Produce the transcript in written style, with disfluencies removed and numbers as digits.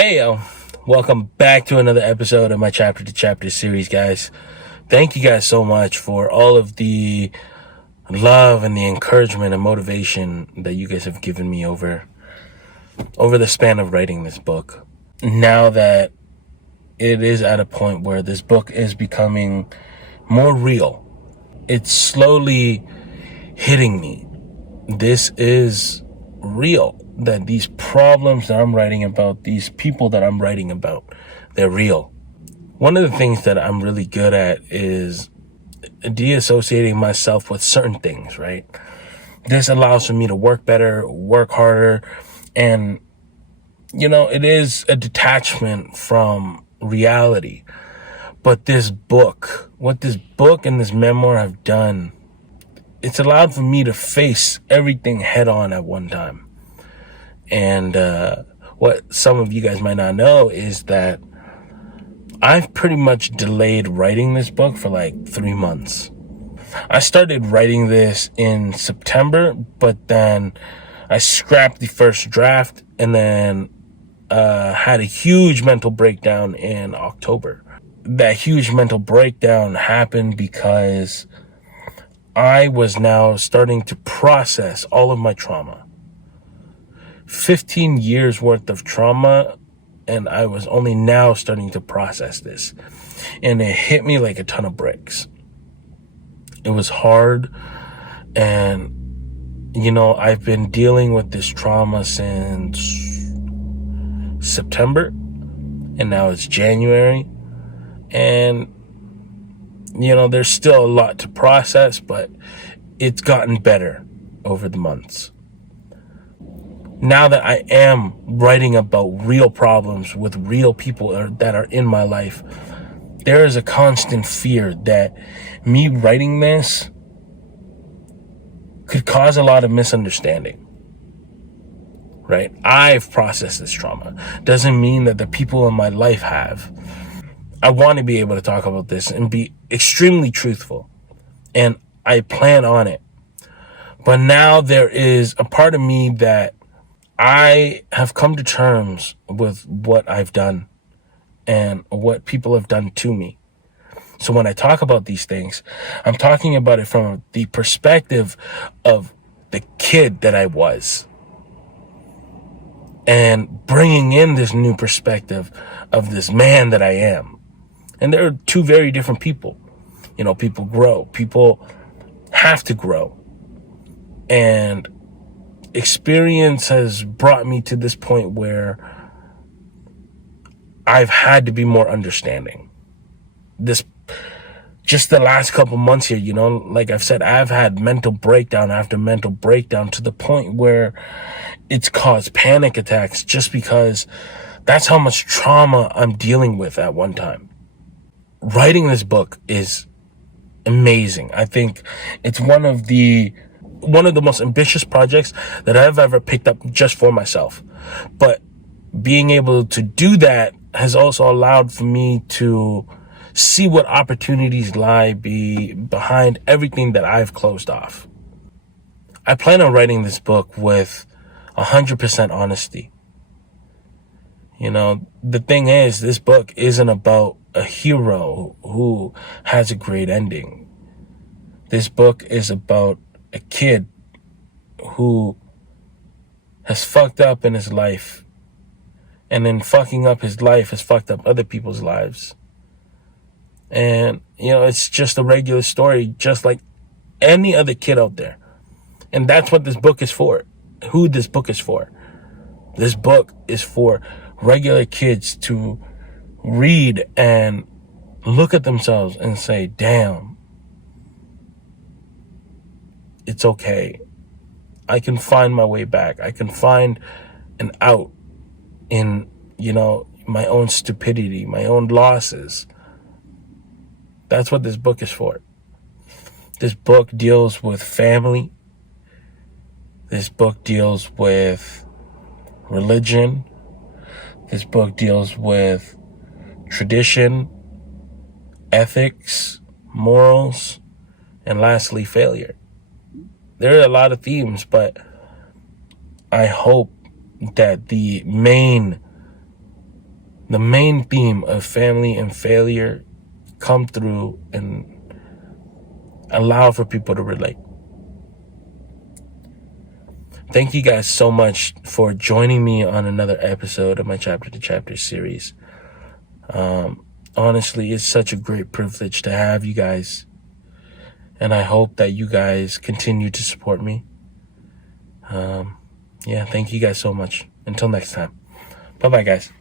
Hey yo, welcome back to another episode of my Chapter to Chapter series, guys. Thank you guys so much for all of the love and the encouragement and motivation that you guys have given me over the span of writing this book. Now that it is at a point where this book is becoming more real, it's slowly hitting me. This is real. That these problems that I'm writing about, these people that I'm writing about, they're real. One of the things that I'm really good at is deassociating myself with certain things, right? This allows for me to work better, work harder, and, it is a detachment from reality. But what this book and this memoir have done, it's allowed for me to face everything head on at one time. And what some of you guys might not know is that I've pretty much delayed writing this book for like 3 months. I started writing this in September, but then I scrapped the first draft and then had a huge mental breakdown in October. That huge mental breakdown happened because I was now starting to process all of my trauma. 15 years worth of trauma, and I was only now starting to process this. And it hit me like a ton of bricks. It was hard, and I've been dealing with this trauma since September, and now it's January. And there's still a lot to process, but it's gotten better over the months. Now that I am writing about real problems with real people that are in my life, there is a constant fear that me writing this could cause a lot of misunderstanding. Right? I've processed this trauma. Doesn't mean that the people in my life have. I want to be able to talk about this and be extremely truthful. And I plan on it. But now there is a part of me that I have come to terms with what I've done and what people have done to me. So when I talk about these things, I'm talking about it from the perspective of the kid that I was and bringing in this new perspective of this man that I am. And there are two very different people. People grow. People have to grow. And experience has brought me to this point where I've had to be more understanding. Just the last couple months here, like I've said, I've had mental breakdown after mental breakdown to the point where it's caused panic attacks just because that's how much trauma I'm dealing with at one time. Writing this book is amazing. I think it's one of the most ambitious projects that I've ever picked up just for myself. But being able to do that has also allowed for me to see what opportunities lie behind everything that I've closed off. I plan on writing this book with 100% honesty. The thing is, this book isn't about a hero who has a great ending. This book is about a kid who has fucked up in his life, and then fucking up his life has fucked up other people's lives. And, it's just a regular story, just like any other kid out there. And that's what this book is for. Who this book is for. This book is for regular kids to read and look at themselves and say, damn, it's okay. I can find my way back. I can find an out in, my own stupidity, my own losses. That's what this book is for. This book deals with family. This book deals with religion. This book deals with tradition, ethics, morals, and lastly, failure. There are a lot of themes, but I hope that the main the main theme of family and failure come through and allow for people to relate. Thank you guys so much for joining me on another episode of my Chapter to Chapter series. Honestly, it's such a great privilege to have you guys. And I hope that you guys continue to support me. Thank you guys so much. Until next time. Bye-bye, guys.